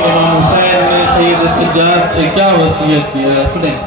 इमाम हुसैन ने सैयद सज्जाद से क्या वसीयत किया, सुने।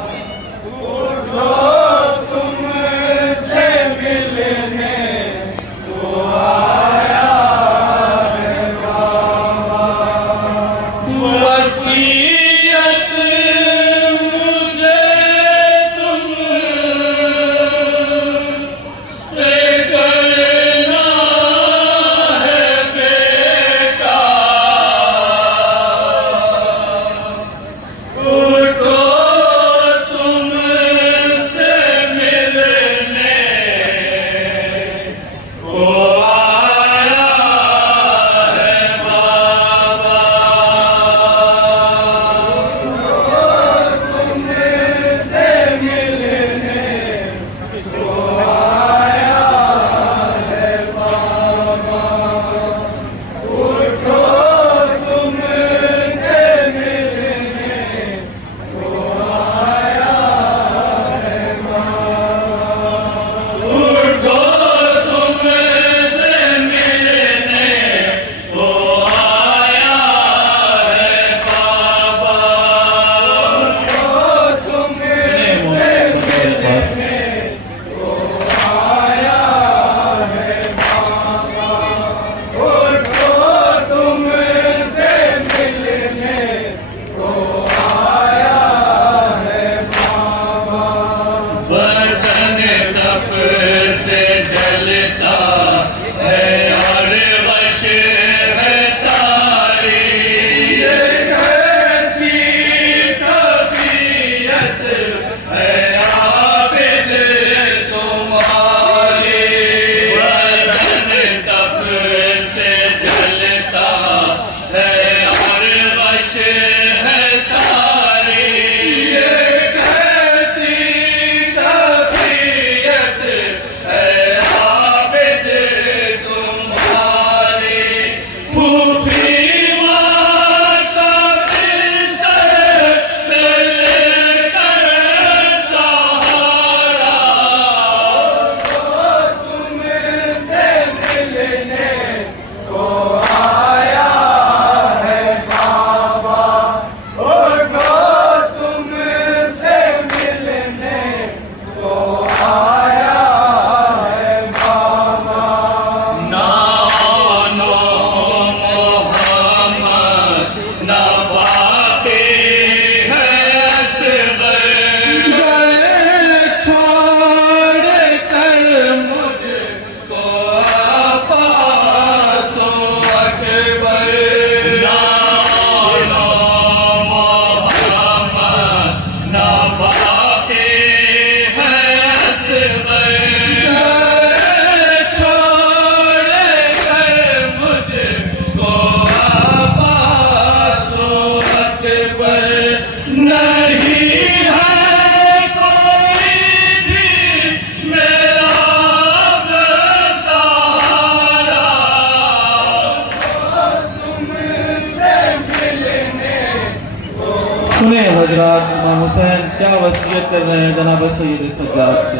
सुने हजरात, इमाम हुसैन क्या वसीयत कर रहे हैं जनाब सैयद सज्जाद से।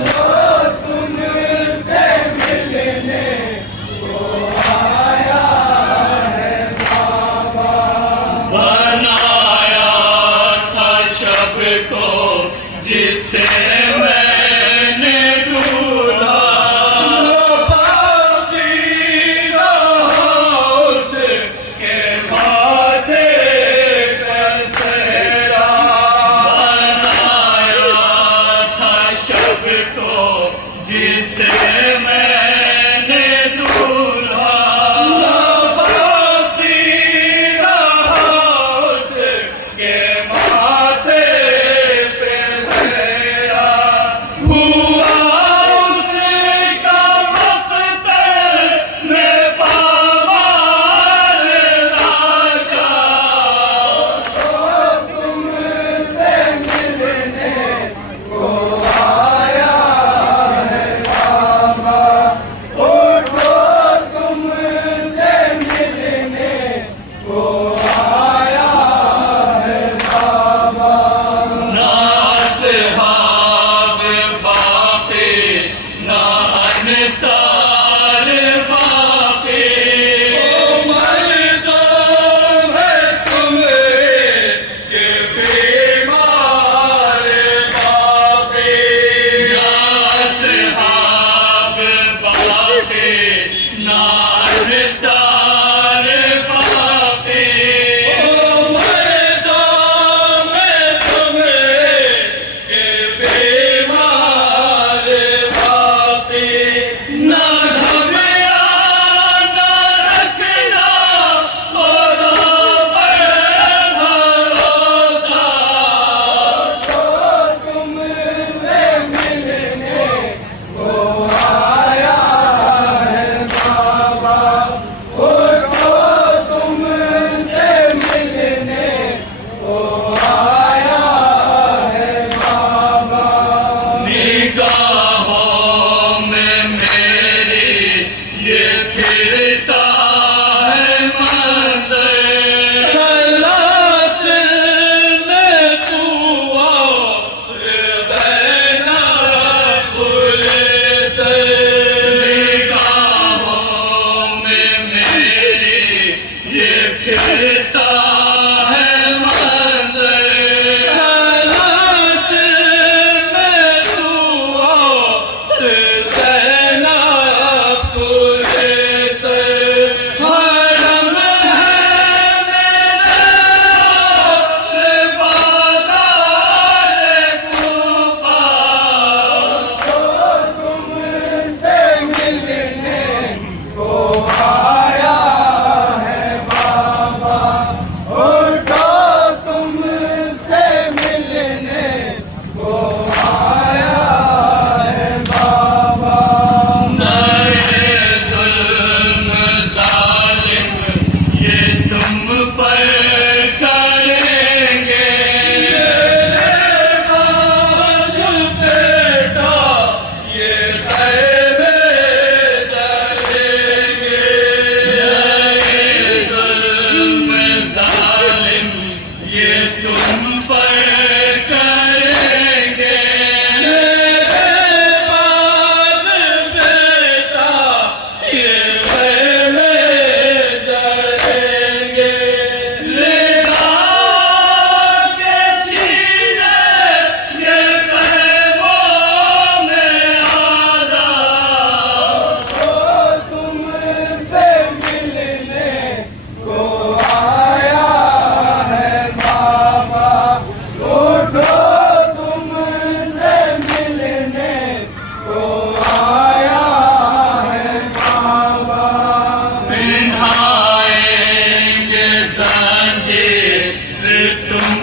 जिसे मैंने ढूंढा उसके माथे पर सेहरा बनाया था शब को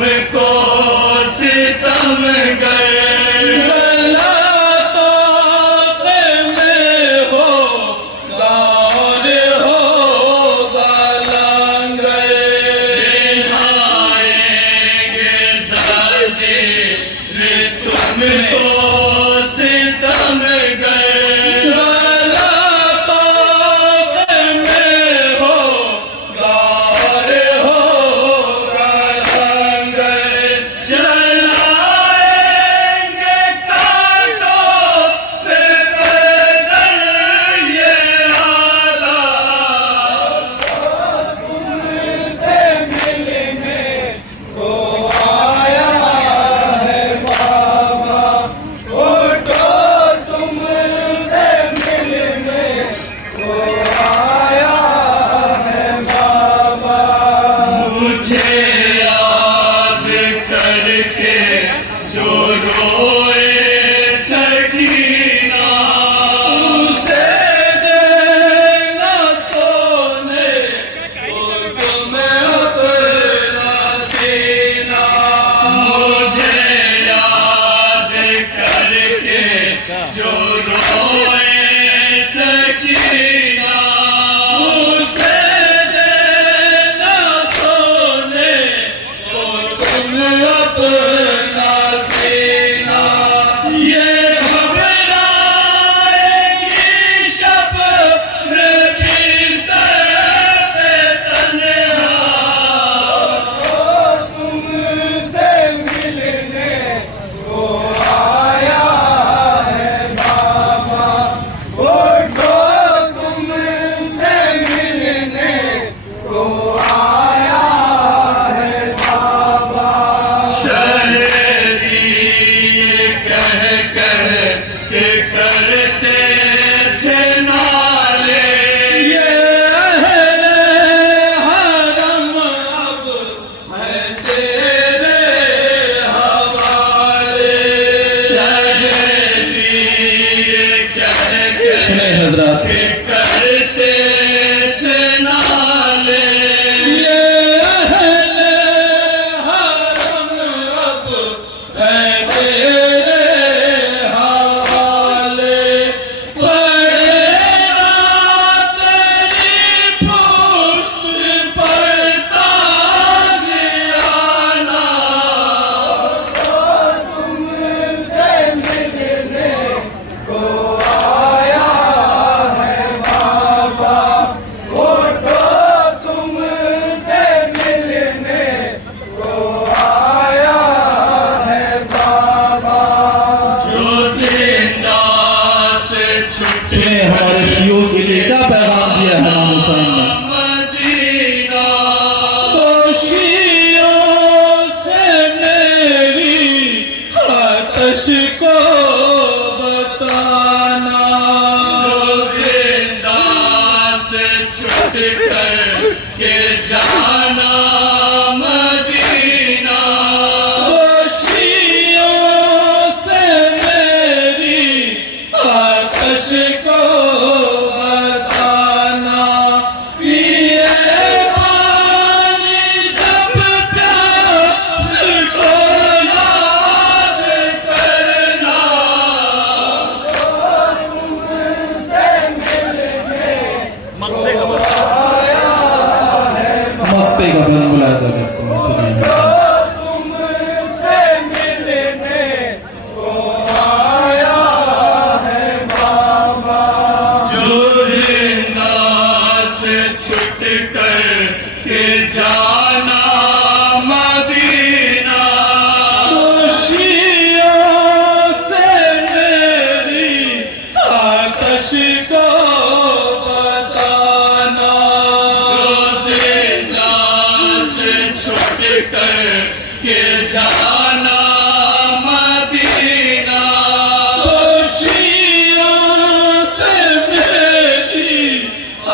तुमको सितम गए गलात में हो गार हो गलंगे बिठाएंगे ज़ंजीर तुमको सितम गए गलात में हो गार हो गलंगे चलाएंगे कांटों पे पैदल ये आला तुमसे मिलने को आया है बाबा, उठो तुमसे मिलने को आया है बाबा। मुझे याद करके जो रोए सकीना उसे देना सोने को तुम अपना सीना मुझे याद करके जो रोए सकीना उसे देना सोने को तुम अपना सीना ये घबराएगी शब्र बिस्तर पे तन्हा तुमसे मिलने को आया है बाबा, उठो तुमसे मिलने को आया है बाबा। शहरी कह कह के करते थे नाले ये अहले हरम अब है तेरे हवाले शहरी कह कह हजरत के करते थे नाले ये अहले हरम अब है तेरे हवाले पड़ेगा तेरी पुष्ट पर ताज़ियाना तुमसे मिलने को आया है बाबा, उठो तुमसे मिलने को आया है बाबा। जो जिंदा से छुटे सुने हमारे शियों के लिए क्या पैगाम दिया है इमाम हुसैन ने मदीना खुशियों से मेरी आतश को बताना जो जिंदा से छुट कर के जाना मदीना खुशियों से मेरी आतश को बताना पिए पानी जब प्यास को याद करना तुमसे मिलने मक्ते का बंद बुलाया था सुनिए तुमसे मिलने को आया है बाबा। जो जिंदा से छुट कर के जाना मदीना खुशियों से मेरी आतश को बताना जो जिंदा से छुट कर के जाना मदीना खुशियों से मेरी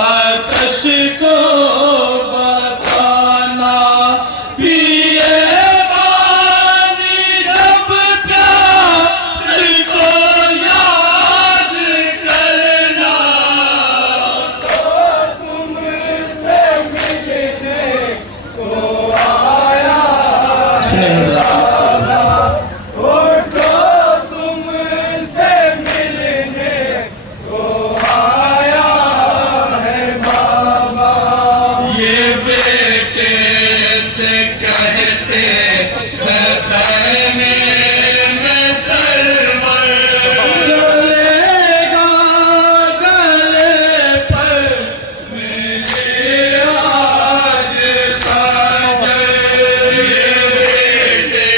आतश को बताना पिए पानी जब प्यास को याद करना तुमसे मिलने को आया हैं खैमे में सरवर। चलेगा गले पर मेरे आज काजल, ये बेटे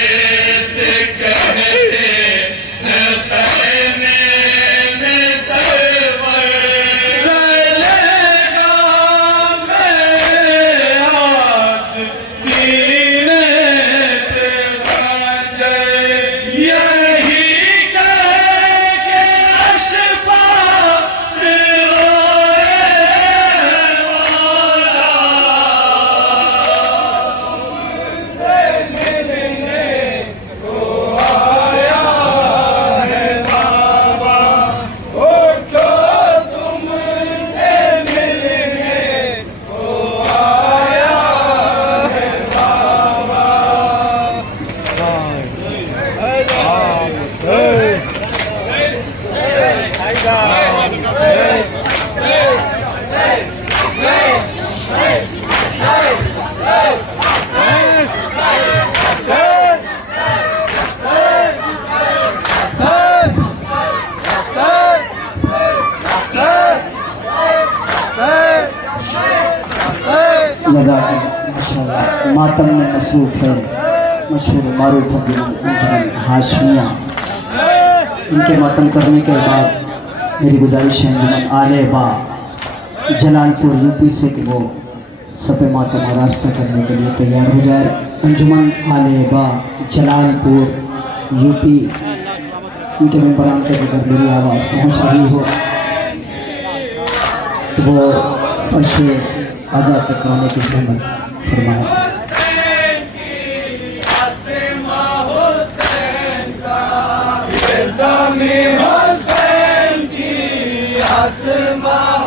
से कहते हैं खैमे में सरवर। चलेगा मेरे आज सीने पे काजल यही कह के अशफा से मिलने को आया है बाबा, ओ जो तुमसे मिलने को आया है बाबा। लगा है माशाल्लाह मातम में मसरूफ है मशहूर मारूफ अंजुमन हाशमिया। इनके मातम करने के बाद मेरी गुजारिश है अंजुमन आले बा जलालपुर यूपी से कि वो सफ़े मातम रास्ता करने के लिए तैयार हो जाए। अंजुमन आले बा जलालपुर यूपी, इनके मेम्बरान तक अगर मेरी आवाज़ पहुँच रही हो तो वो फर्शे आज़ाद तक आने की जहमत फरमाए। हुसैन की आसमां